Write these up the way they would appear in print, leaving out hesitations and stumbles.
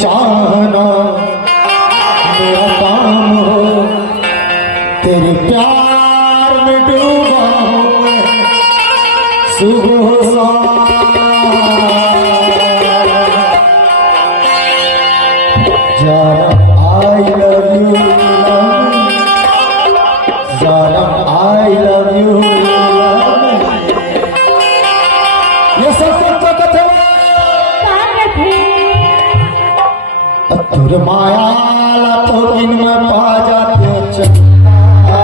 चाहना मेरा काम हो, तेरे प्यार में डूबा हूँ मैं सुबह शाम। I love you, Zaram, I love you, ये सब कथा तुर माया तो दिन में पा जाते चंदा,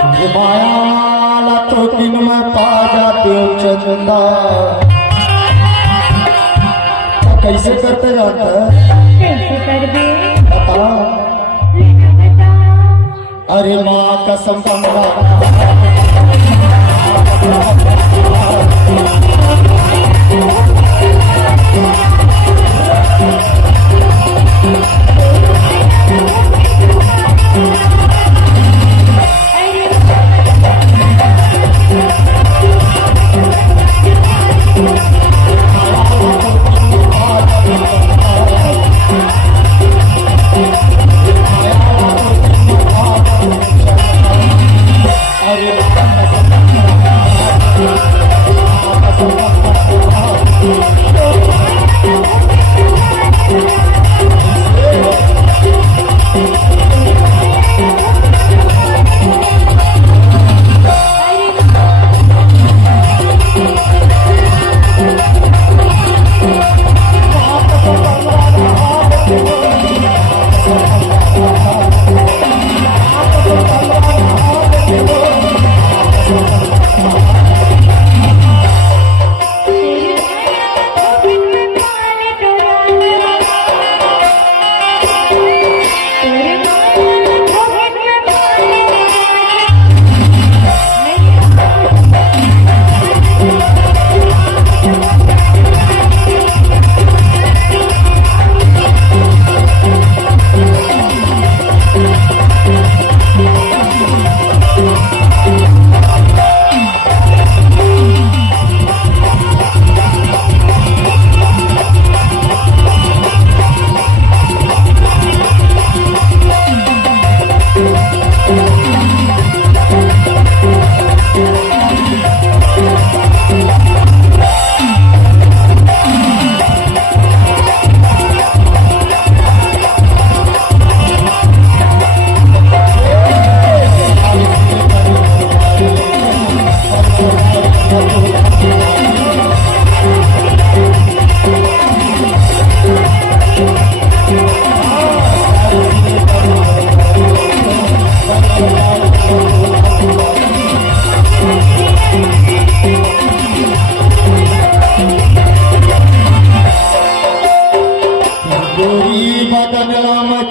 तुर माया तो दिन में पा जाते चंदा। कैसे करते जाता है? कैसे कर दे बता। अरे माँ कसम बंदा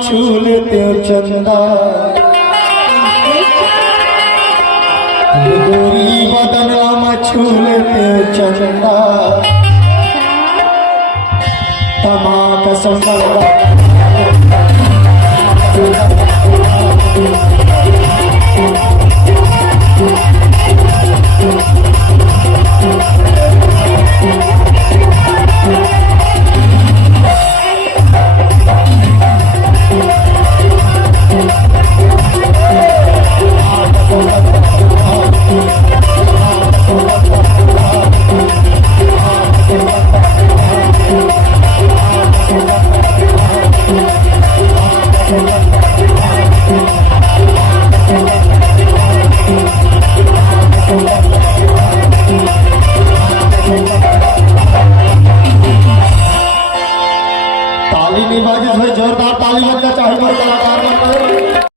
छूलते चंदा, गोरी बदला में छूलते चंदा, तमाक संबंधा ताली नहीं बाजी, जोरदार ताली बजना चाहिए कलाकार।